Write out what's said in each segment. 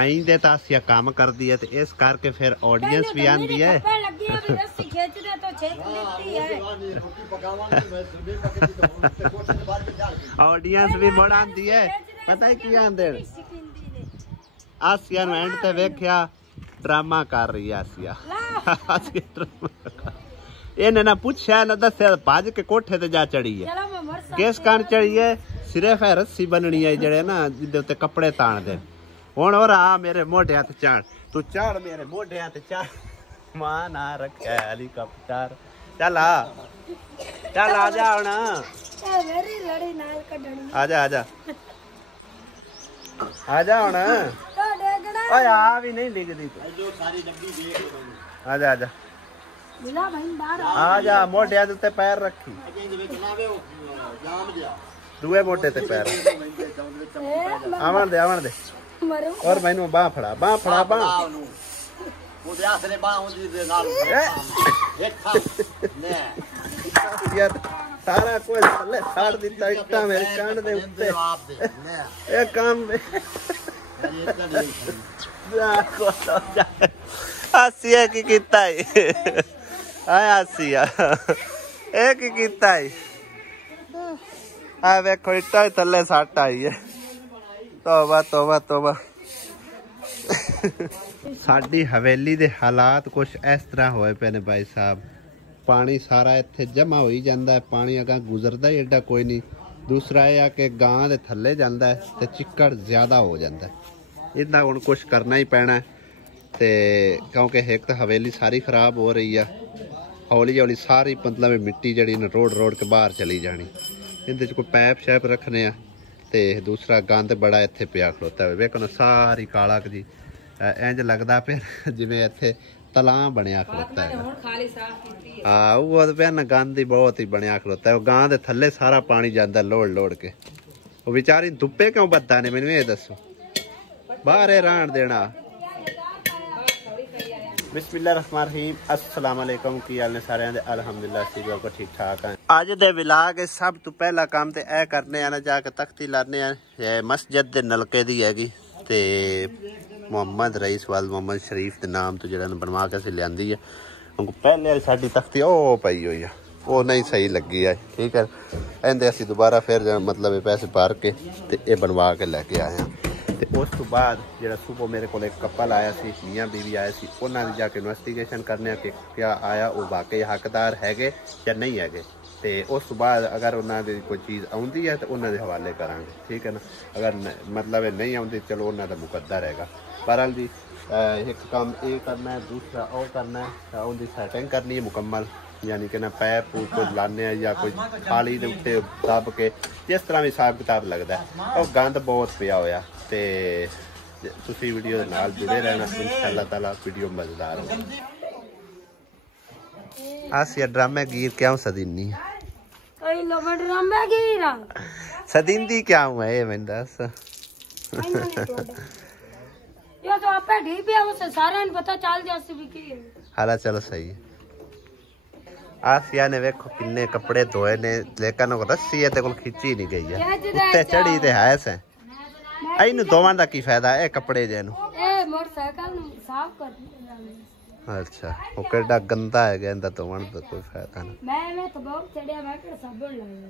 आइंदे तो आसिया काम कर दी है, तो इस करके फिर ऑडियंस भी आंदी है। ऑडियंस भी बड़ा आंदी है। पता है की आंदे आसिया एंड ते वेख्या ड्रामा कर रही है आसिया। इन्हें ना पूछा ना दस्या, भज के कोठे ते जा चढ़ी है। किस कारण चढ़ी है? सिर्फ है रस्सी बननी है जड़े ना जिदे उत्ते कपड़े ताण दे। हुण और आ मेरे मोढे हाथ चढ़, तू चढ़ मेरे मोढे हाथ चढ़। मां ना रखे हेलीकॉप्टर। चल आ जा हुण, आजा आजा आजा हुण। ओए आ भी नहीं डिगदी तू, आजा आजा आजा। मोढे हाथ उत्ते पैर रखी, दूए मोटे ते पैर आवन दे। और मैनू बाह फड़ा बाह। यार सारा कुछ थल्ले साड़ दिता इट्टा मेरे कान दे उत्ते। ए काम आसिया की कीता है? आय आसिया ए की कीता है? आ वेखो इट्टा थल्ले सट आई है। तौबा तौबा तौबा। साडी हवेली दे हालात कुछ इस तरह होए पे ने भाई साहब। पानी सारा इत्थे जमा हो ही जांदा है, पानी अगा गुजरदा ही एडा कोई नहीं। दूसरा यह कि गां दे थल्ले जांदा है ते चिक्कड़ ज्यादा हो जांदा है। इदा हुण कुछ करना ही पैना है, ते क्योंकि एक तो हवेली सारी खराब हो रही है। हौली हौली सारी मतलब मिट्टी जड़ी न रोड के बाहर चली जानी। इहदे च कोई पैप शैप रखने आ, ते दूसरा गंद बड़ा इत्थे पिया खलोता है। वेखो सारी कालक जी इंज लगदा पे जिवें इत्थे तलां बनया खलोता है। हाँ वो पे ना गंद ही बहुत ही बनया खलोता है। गां दे थल्ले सारा पानी जांदा लोड़ के। वो बेचारी धुप्पे क्यों बद्दा ने मैनू ये दसो, बाहर रहन देना। बिस्मिल्लाहिर्रहमानिर्रहीम। अस्सलाम वालेकुम। की हाल ने सारे दे? अल्हम्दुलिल्लाह असीं बिल्कुल ठीक ठाक हैं। अज दे विलाग सब तो पहला काम तो यह करने ना, जाके तख्ती लाने हैं मस्जिद दे नलके दी हैगी, ते मोहम्मद रईस वाल मोहम्मद शरीफ के नाम तो जरा बनवा के लियांदी है। पहले साडी तख्ती ओ पई हुई है, वो नहीं सही लगी है। ठीक है, इहदे असीं दोबारा फिर मतलब पैसे भर के ते ये बनवा के लैके आए हैं। ते उस तो बाद जो सुबह मेरे को एक कपल आया सी, मियाँ बीवी आए सी, उन्होंने जाके इन्वेस्टिगेशन करने कि क्या आया वो वाकई हकदार है या नहीं है। तो उस तो बाद अगर उन्होंने कोई चीज़ आती है तो उन्होंने हवाले करांगे। ठीक है ना, अगर मतलब नहीं आती चलो उन्होंने मुकद्दर रहेगा। बहरहाल जी एक काम ये करना है, दूसरा और करना है, उनकी सैटिंग करनी है मुकम्मल, यानी कि ना पैप कोई लाने या कोई खाली के उत्ते दब के जिस तरह भी हिसाब किताब लगता है। और गंद बहुत पिया होया, ते तुसी वीडियो दे नाल जुड़े रहना, इंशाअल्लाह ताला वीडियो मजेदार हो। आसिया ड्रामे गिर क्यों सदीनी है? सदींदी क्या हूँ है मैंने दस। ये तो आपे ठीक है, उसे सारे पता चल जासी भी की है। हाला चलो सही है। आसिया ने वेखो किन्ने कपड़े धोए ने, लेकिन वो रस्सी है ते कोल खिंची नहीं गई है, उत्ते चढ़ी ते है से। इनू दोवां दा की फायदा है कपड़े जे नु? ए मोटरसाइकिल नु साफ कर दिया। अच्छा वो केडा गंदा है गंदा दोवां दा कोई फायदा नहीं। मैं तो बहुत चढ़िया, मैं के साबुन लगाया।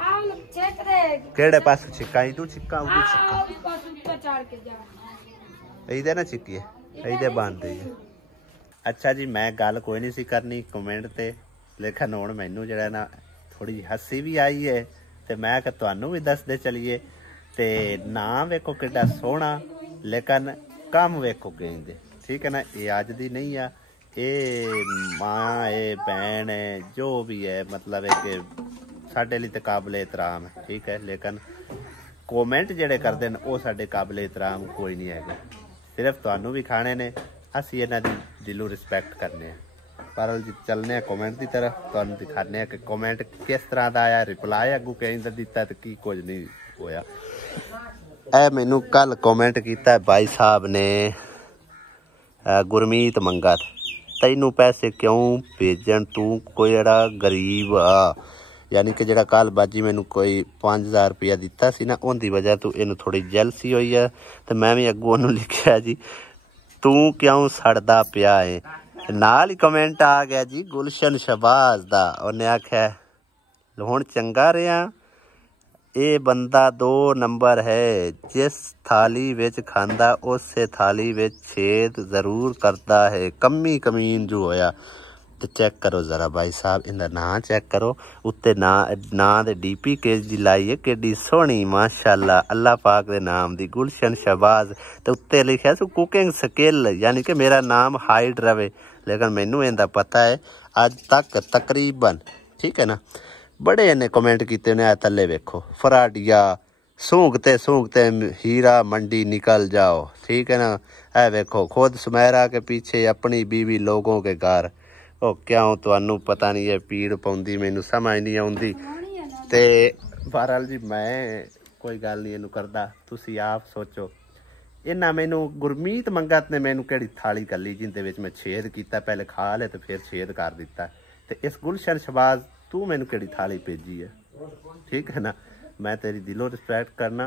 आओ न चेक रे केड़े पास छिकाई तू छिक्का उ छिक्का आओ पास ऊपर चढ़ के जा। इधर ना छिकिए, इधर बांध दी। अच्छा जी मैं गल कोई नहीं सी करनी कमेंट ते, लेकिन हुण मैनू जिहड़ा ना थोड़ी हसी भी आई है, ते मैं कि तुहानू भी दसदे चलीए। ते नाम वेखो किड्डा सोहना, लेकिन कम वेखो गेंदे। ठीक है ना, ये अज दी नहीं आ, ये मां है भैन है जो भी है, मतलब है कि साडे लिए तो काबिल एहतराम है। ठीक है, लेकिन कमेंट जेडे करते हैं वो साडे काबिल एहतराम कोई नहीं है। सिर्फ तुहानू भी खाने ने, असी इन्हां दी दिलों रिस्पैक्ट करने हैं। पर चलने कमेंट की तरफ, तुहानू दिखाने कि कमेंट किस तरह का आया, रिप्लाई अगू कहीं का दिता तो की कुछ नहीं होया। ए मैनू कल कमेंट किया भाई साहब ने, गुरमीत मंगत तैनू पैसे क्यों भेजन, तू कोई जड़ा गरीब आ, यानी कि ਜਿਹੜਾ ਕੱਲ ਬਾਜੀ ਮੈਨੂੰ ਕੋਈ 5000 ਰੁਪਇਆ ਦਿੱਤਾ ਸੀ ਨਾ ਉਹਦੀ ਵਜ੍ਹਾ ਤੋਂ ਇਹਨੂੰ ਥੋੜੀ ਜੈਲਸੀ ਹੋਈ ਆ ਤੇ ਮੈਂ ਵੀ ਅੱਗੋਂ ਉਹਨੂੰ ਲਿਖਿਆ ਜੀ ਤੂੰ ਕਿਉਂ ਸੜਦਾ ਪਿਆ ਏ ਨਾਲ ਹੀ ਕਮੈਂਟ ਆ ਗਿਆ ਜੀ ਗੁਲਸ਼ਨ ਸ਼ਬਾਜ਼ ਦਾ ਉਹਨੇ ਆਖਿਆ ਹੁਣ ਚੰਗਾ ਰਿਹਾ ਇਹ ਬੰਦਾ 2 ਨੰਬਰ ਹੈ ਜਿਸ ਥਾਲੀ ਵਿੱਚ ਖਾਂਦਾ ਉਸੇ ਥਾਲੀ ਵਿੱਚ ਛੇਦ ਜ਼ਰੂਰ ਕਰਦਾ ਹੈ ਕਮੀ ਕਮੀਨ ਜੋ ਹੋਇਆ ਤੇ ਚੈੱਕ ਕਰੋ ਜ਼ਰਾ ਭਾਈ ਸਾਹਿਬ ਇਹਦਾ ਨਾਂ ਚੈੱਕ ਕਰੋ ਉੱਤੇ ਨਾਂ ਦੇ ਡੀਪੀ केज ਦੀ ਲਾਈ ਹੈ ਕਿੱਡੀ ਸੋਹਣੀ ਮਾਸ਼ਾਅੱਲਾ ਅੱਲਾਹ ਪਾਕ ਦੇ ਨਾਮ ਦੀ ਗੁਲਸ਼ਨ ਸ਼ਬਾਜ਼ ਤੇ ਉੱਤੇ ਲਿਖਿਆ ਸੀ ਕੁਕਿੰਗ ਸਕਿੱਲ ਯਾਨੀ ਕਿ ਮੇਰਾ ਨਾਮ ਹਾਈਡ ਰਵੇ ਲੇਕਿਨ ਮੈਨੂੰ ਇਹਦਾ ਪਤਾ ਹੈ ਅੱਜ ਤੱਕ ਤਕਰੀਬਨ ਠੀਕ ਹੈ ਨਾ बड़े इन्हें कमेंट किए ने थले वेखो फराडिया सूंघते सूंघते हीरा मंडी निकल जाओ ठीक है ना ऐ वेखो खुद सुमेरा के पीछे अपनी बीवी लोगों के घर ओ क्यों तुहानू पता नहीं है पीड़ पौंदी मैनू समझ नहीं आउंदी ते बहरहाल जी मैं कोई गल नहीं इनू करदा तुसी आप सोचो इन्ना मैनू गुरमीत मंगत ने मैनू किहड़ी थाली कली जिंदे विच मैं छेद कीता पहले खा ले ते फिर छेद कर दिता ते इस गुलशन शबाज तू मैनू केड़ी थाली भेजी है ठीक है ना मैं तेरी दिलों रिस्पैक्ट करना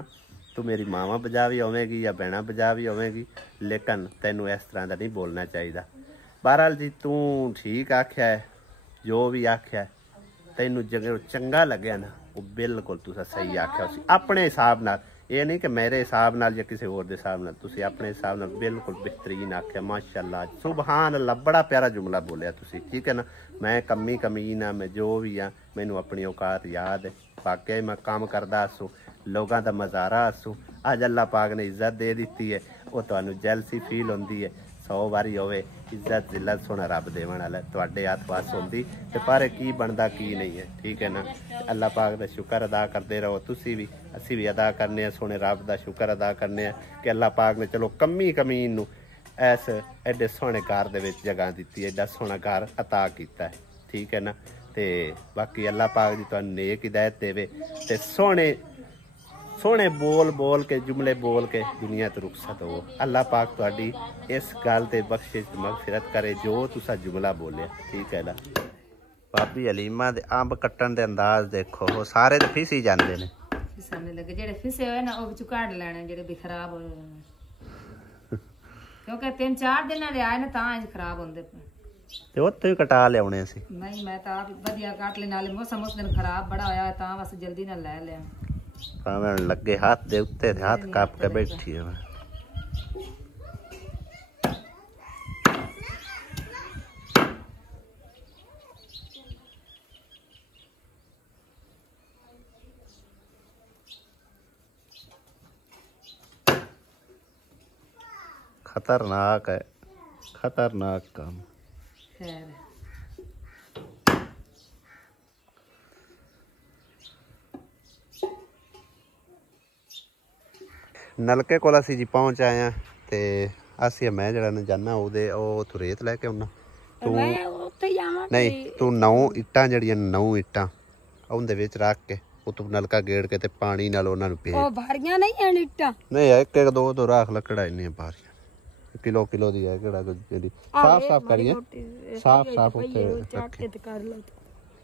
तू मेरी मावा बजा भी होवेगी या भैना बजा भी होवेगी लेकिन तैनू इस तरह का नहीं बोलना चाहिए बहरहाल जी तू ठीक आख्या है जो भी आख्या है तैनू जो चंगा लग्या ना वो बिल्कुल तुसा सही आख्या अपने हिसाब नाल ये नहीं कि मेरे हिसाब नाल या किसी होर दे हिसाब नाल तुसी अपने हिसाब नाल बिल्कुल बेहतरीन आख्या माशाअल्लाह सुभान अल्लाह बड़ा प्यारा जुमला बोलिया तुसी ठीक है ना मैं कमी कमीन हाँ मैं जो भी हाँ मैनू अपनी औकात याद है वाकई मैं काम करदा हसूं लोगों का मज़ारा हसूं अज अल्लाह पाक ने इज्जत दे दी है वो तुहानू जैलसी फील होंदी है 100 बारी होवे इज्जत जिल्लत सोना रब देवन वाला तुहाडे हथ वस होंदी ते पर की बनदा की नहीं है ठीक है ना अल्लाह पाक दा शुक्र अदा करते रहो तुसी भी असी भी अदा करने सोने रब दा शुक्र अदा करने कि अल्लाह पाक ने चलो कमी कमीन नू ऐस एडे सोहने घर दे विच जगह दित्ती एडा सोहना घर अता कीता है ठीक है ना ते बाकी अल्लाह पाक दी तुहानू नेक हिदायत देवे ते सोहने सोहने बोल बोल के जुमले बोल के दुनिया तो रुखसत हो अल्लाह पाक तुहाडी इस गल ते बख्शिश मगफिरत करे जो तुसा जुमला बोलिया ठीक है ना भाभी हलीमा दे अंब कट्टन दे अंदाज देखो वो सारे ते फिस ही जांदे ने फिसने लगे जेड़े फिसे होए ना ओ विच काढ़ लेने जेड़े भी खराब होए क्योंकि 3-4 दिन दे आए ना तां इंज खराब होंदे ते उत्ते ही कटा लियाउने सी नहीं मैं तां वधिया काट ले नाले मौसम उस दिन खराब बड़ा होया तां बस जल्दी ना ले लिया भावें लगे हाथ दे उत्ते हाथ काप के बैठी है खतरनाक है खतरनाक काम खैर नलके कोल असी जी पहुंच आए हैं ते असी मैं जरा ने जाना ओदे ओ तू रेत लेके आउना तू नहीं तू 9 इट्टां जड़ियां 9 इट्टां उंदे विच रख के तू नलका गेड़ के ते पानी नाल उन्हां नूं भेज ओ भारियां नहीं हैं इट्टां नहीं एक एक दो तो रख लकड़ा इन्नी भारियां किलो किलो दी है केड़ा जेडी साफ साफ करिए साफ साफ उत्ते रखे ते कर लो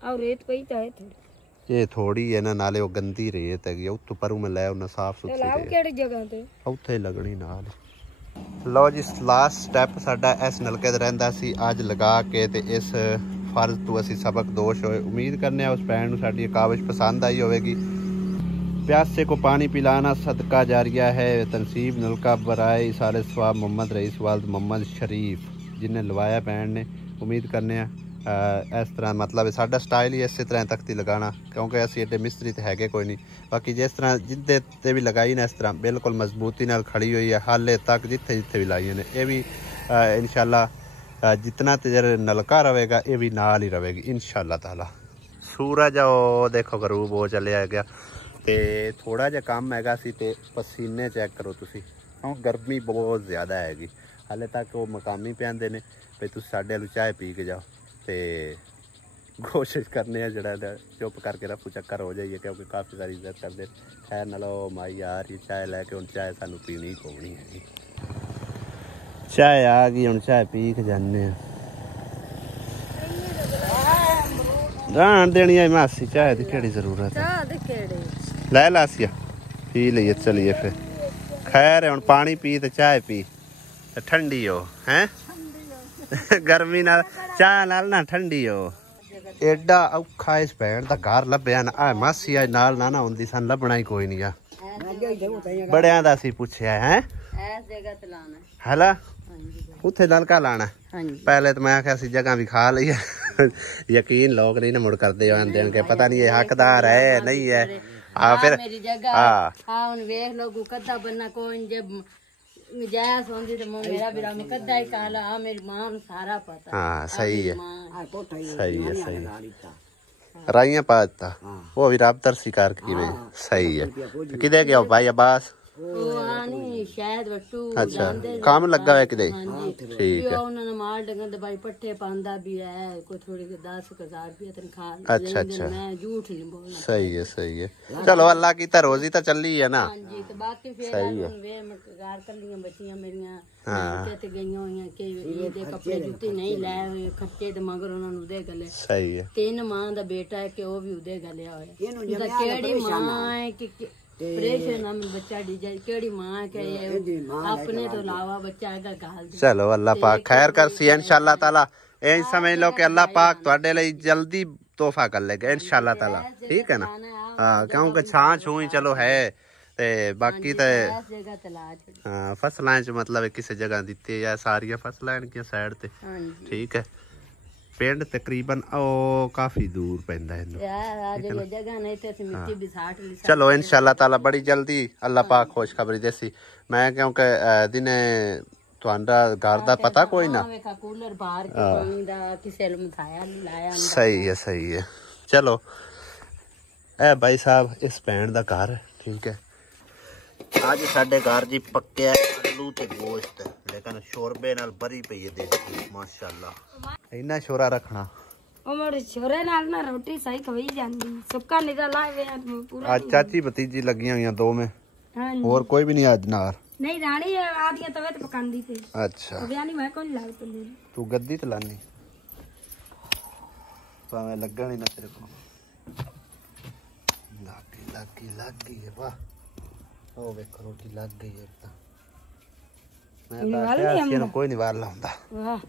और रेत पई ता है थोड़ी ये थोड़ी है ना नाले वो गंदी रेत है उत्तों परू में लै उन्हें साफ सुथरी रेत केड़ी जगह ते उत्थे लगनी नाल लो जी लास्ट स्टैप साडा इस नलके दा रहिंदा सी अज लगा के ते इस फर्ज तो असी सबक दोष होए उम्मीद करने उस भैन नूं साडी काविश पसंद आई होवेगी प्यासे को पानी पिलाना सदका जारिया है तनसीब नलका बराए सारे सवाब मोहम्मद रईस वालद मोहम्मद शरीफ जिन्हें लवाया भैन ने उम्मीद करने इस तरह मतलब साडा स्टाइल ही इस तरह तख्ती लगाना क्योंकि असी एडे मिस्त्री तो है कोई नहीं बाकी जिस तरह जिदे ते भी लगाई ना इस तरह बिल्कुल मजबूती नाल खड़ी हुई है हाले तक जिथे जिथे भी लाई ने ये भी इंशाल्लाह जितना तेजर नलका रहेगा ये भी नाल ही रहेगी इंशाल्लाह ताला सूरज देखो गरूब हो चले आ गया तो थोड़ा जहा कम हैगा सी ते पसीने चेक करो तुसी गर्मी बहुत ज़्यादा हैगी हाले तक वो मकामी पे ने भाई तुम साढ़े वालू चाय पी के जाओ तो कोशिश करने जरा चुप करके रफू चक्कर हो जाइए क्योंकि काफ़ी सारी इज्जत करते खैर ना लो माई यार ये चाय लैके हूँ चाय सानू पीनी पौनी है चाय आ गई हूँ चाय पी के जाने रहन देनी है मासी, चाय की केड़ी जरूरत है। लै लासिया पी लीए, चलिए फिर। खैर है, हुण पानी पी ते चाय पी ते ठंडी हो हैं। गर्मी नाल चाह नाल ना ठंडी हो। एडा औखा इस भैन दा घर लभ्या ना। आ मासी आज नाल ना ना हुंदी सन लभना ही कोई नहीं आ। बड़ियां दा सी पुछया है इस जगह ते लाना हला उथे नलका लाना। पहले तो मैं आख्या सी जगह भी खा ली। यकीन लोग नहीं ना मुड़ करदे आंदे के पता नहीं ये हकदार है नहीं है। हाँ फिर मेरी जगह हां उन वेख लो कद्दा बनना कोई जब जायज होंदी तो मेरा भी राम कद्दा ही काला। हां मेरी मां नु सारा पता। हां सही है सही है सही है। राइया पाता वो भी रब तरसी कार की में सही है। किदे गया भाई अब्बास? शायद अच्छा काम लगा है किदे? ठीक है उन्होंने माल डंगर दवाई पट्टे पांदा भी है कोई थोड़ी 10,000 रुपया तनख्वाह। अच्छा अच्छा मैं झूठ नहीं बोलना। सही है सही है। चलो अल्लाह की तो रोजी तो चल रही है ना। हां जी तो बाकी फिर सही है वे मकार कर लिया बच्चियां मेरियां कहते गईयां होईयां कि ये दे कपड़े जूते नहीं लाए खर्चे ते मगर उन्हां नु दे गले। सही है। तीन मां दा बेटा है कि ओ भी उदे गलिया होया केड़ी मां है कि प्रेशर ना बच्चा डीजे केड़ी मां के अपने तो अलावा बच्चा का गाल। चलो अल्लाह पाक खैर कर सी इंशाअल्लाह ताला। ए समझ लो कि अल्लाह पाक तुहाडे लिए जल्दी तोहफा कर लेगा इंशाअल्लाह ताला। ठीक है ना। हां क्योंकि छां छू ही चलो है ते बाकी ते हां फसलां च मतलब किसी जगह दित्ती या सारियां फसलां इनकी साइड ते। ठीक है पिंड तकरीबन ओ काफी दूर पैंदा है। चलो इंशाअल्लाह ताला बड़ी जल्दी अल्लाह पाक खुशखबरी देसी। मैं क्योंकि दिने तुहाडा घर दा पता कोई ना सही है सही है। चलो ए भाई साहब इस भैन दा घर ठीक है। आज साडे घर जी पक्के आलू ते गोश्त लेकिन शोरबे नाल भरी पई है देसी माशाअल्लाह। इन्ना शोरा रखना ओ मोरे शोरे नाल ना रोटी सही खवई जांदी सुक्का निरा लावे पूरा। आज चाची भतीजी लगियां हुई दो में। हां और कोई भी नहीं आज नार नहीं रानी आदियां तवे ते पकांदी थी। अच्छा बयानी मैं कोई लाग तंदूर तू गद्दी ते लानी पावे लगण ही ना तेरे को लग गई है। वाह ओ देखो रोटी लग गई है एकदम। मैं कोई नहीं वार लाऊंगा। वाह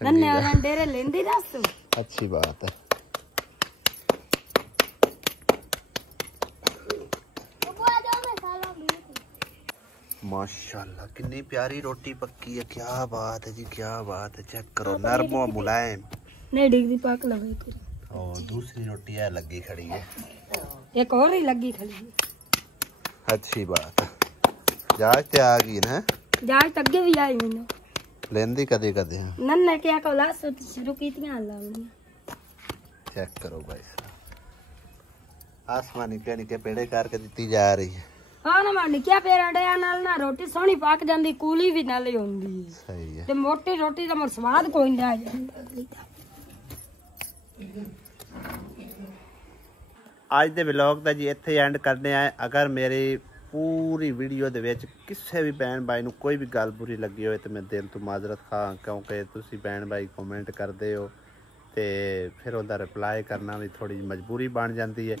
नन्ने और डेरे लेंदी रस अच्छी बात है। माशाल्लाह कितनी प्यारी रोटी पक्की है। क्या बात है जी क्या बात है। चेक करो नरम और मुलायम नहीं डिग्री पाक लगे करो। और दूसरी रोटी है लगी खड़ी है एक और ही लगी खड़ी है। अच्छी बात है। जहाज ते आ गई ना जहाज तक भी आई मैंने लेंदी कदे कदे नन्ने क्या को लास्ट शुरू कीतियां लाऊंगी। चेक करो भाई साहब आसमानी पेड़ी के पेड़े करके दी जा रही है। हां ना मानी क्या पेड़ा डया नाल ना रोटी सोहनी पक जांदी कूली भी नाले होंदी है। सही है ते मोटी रोटी दा मोर स्वाद कोई नहीं आ जांदा। आज दे व्लॉग दा जी इत्थे एंड करने आए। अगर मेरी पूरी वीडियो दे विच किसी भी भैन भाई नूं कोई भी गल बुरी लगी होए तो मैं दिल तो माजरत खां क्योंकि तुसी भैन भाई कमेंट करदे हो ते फिर उहदा रिप्लाई करना भी थोड़ी मजबूरी बन जाती है।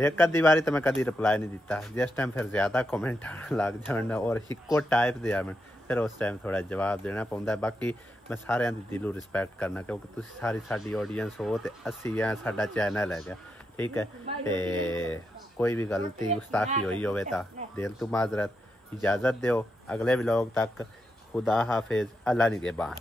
एक अद्धी बारी तो मैं कभी रिप्लाई नहीं दिता जिस टाइम फिर ज़्यादा कमेंट लग जान और इक्को टाइप दे आवन फिर उस टाइम थोड़ा जवाब देना पौंदा। बाकी मैं सारे दी दिलों रिस्पैक्ट करना क्योंकि तुसी सारी साडी ऑडियंस हो तो असी हैं साडा चैनल है ठीक है। ते कोई भी गलती गुस्ताखी हुई होवे ता दिल तो माजरत। इजाज़त दो अगले व्लॉग तक। खुदा हाफिज़ अल्लाह निगहबान।